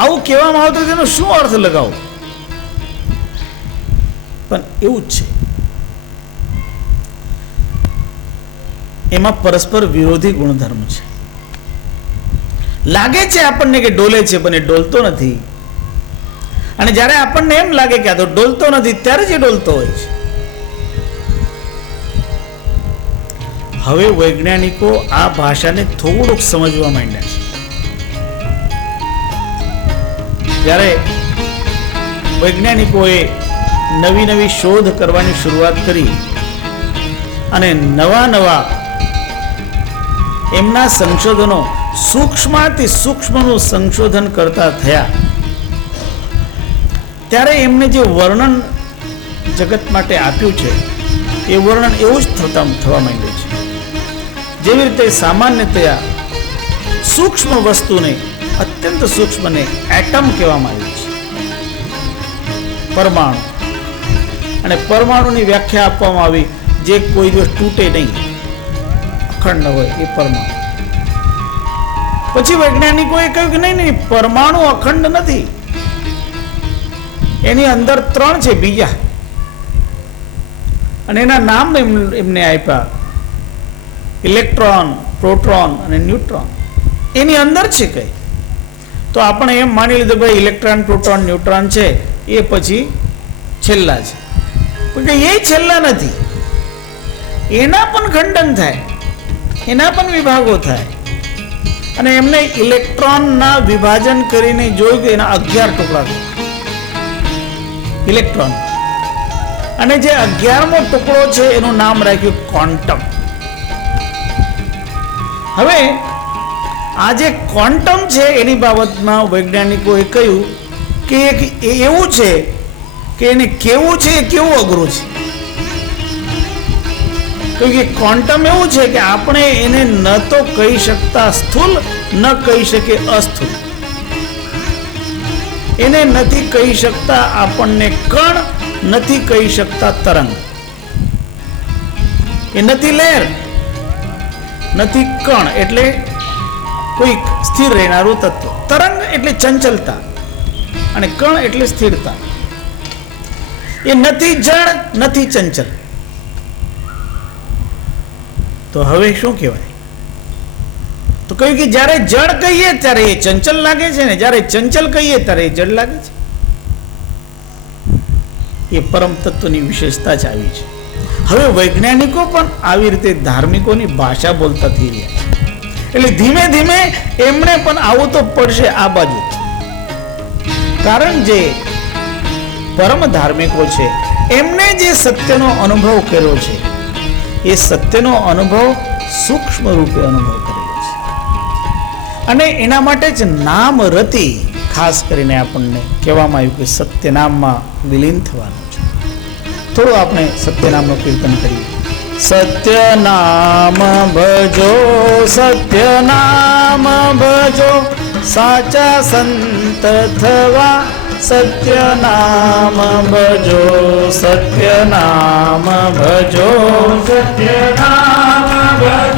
આવું કહેવામાં આવતું તેનો શું અર્થ લગાવો? પણ એવું જ છે, એમાં પરસ્પર વિરોધી ગુણધર્મ છે. લાગે છે આપણને કે ડોલે છે, પણ એ ડોલતો નથી. અને જ્યારે આપણને એમ લાગે કે આ તો ડોલતો નથી, ત્યારે જ એ ડોલતો હોય છે. હવે વૈજ્ઞાનિકો આ ભાષાને થોડુંક સમજવા માંડ્યા છે. જ્યારે વૈજ્ઞાનિકોએ નવી નવી શોધ કરવાની શરૂઆત કરી અને નવા એમના સંશોધનો સૂક્ષ્મથી સૂક્ષ્મનું સંશોધન કરતા થયા, ત્યારે એમને જે વર્ણન જગત માટે આપ્યું છે એ વર્ણન એવું જ થવા માંડ્યું છે. જેવી રીતે સામાન્યતયા સૂક્ષ્મ વસ્તુને, અત્યંત સૂક્ષ્મને એટમ કહેવામાં આવ્યું છે, પરમાણુ. અને પરમાણુની વ્યાખ્યા આપવામાં આવી જે કોઈ દિવસ તૂટે નહીં, અખંડ હોય એ પરમાણુ. પછી વૈજ્ઞાનિકોએ કહ્યું કે નહીં, પરમાણુ અખંડ નથી, એની અંદર 3 છે બીજા, અને એના નામ એમને આપ્યા ઇલેક્ટ્રોન, પ્રોટોન અને ન્યુટ્રોન. એની અંદર છે કઈ, તો આપણે એમ માની લીધું ભાઈ ઇલેક્ટ્રોન, પ્રોટોન, ન્યુટ્રોન છે એ પછી છેલ્લા છે. પણ એ છેલ્લા નથી, એના પણ ખંડન થાય, એના પણ વિભાગો થાય. અને એમને ઇલેક્ટ્રોનના વિભાજન કરીને જોયું કે એના 11 ટુકડા થયા ઇલેક્ટ્રોન. અને જે 11મો ટુકડો છે એનું નામ રાખ્યું ક્વોન્ટમ. હવે આ જે ક્વોન્ટમ છે એની બાબતમાં વૈજ્ઞાનિકોએ કહ્યું કે એવું છે કે એને કેવું છે એ કેવું અઘરું છે. કે ક્વોન્ટમ એવું છે કે આપણે એને ન તો કહી શકતા સ્થૂલ, ન કહી શકે અસ્થૂલ. એને નથી કહી શકતા આપણને કણ, નથી કહી શકતા તરંગ. એ નથી લહેર, નથી કણ એટલે કોઈ સ્થિર રહેનારું તત્વ. તરંગ એટલે ચંચલતા અને કણ એટલે સ્થિરતા. એ નથી જળ, નથી ચંચલ. તો હવે શું કહેવાય? તો કહ્યું કે જ્યારે જળ કહીએ ત્યારે એ ચંચલ લાગે છે, ને જ્યારે ચંચલ કહીએ ત્યારે એ જળ લાગે છે. એ પરમ તત્વની વિશેષતા જ આવી છે. હવે વૈજ્ઞાનિકો પણ આવી રીતે ધાર્મિકોની ભાષા બોલતા થઈ રહ્યા છે. એટલે ધીમે ધીમે એમણે પણ આવું તો પડશે આ બાજુ. કારણ જે પરમ ધાર્મિકો છે એમને જે સત્યનો અનુભવ કર્યો છે એ સત્યનો અનુભવ સૂક્ષ્મ રૂપે અનુભવ કરેલો છે. અને એના માટે જ નામ રતિ ખાસ કરીને આપણને કહેવામાં આવ્યું કે સત્યનામમાં વિલીન થવાનું છે. થોડું આપણે સત્યનામનું કીર્તન કરીએ. સત્યનામ ભજો, સત્યનામ ભજો, સાચા સંત થવા સત્યનામ ભજો, સત્યનામ ભજો, સત્યનામ ભજો.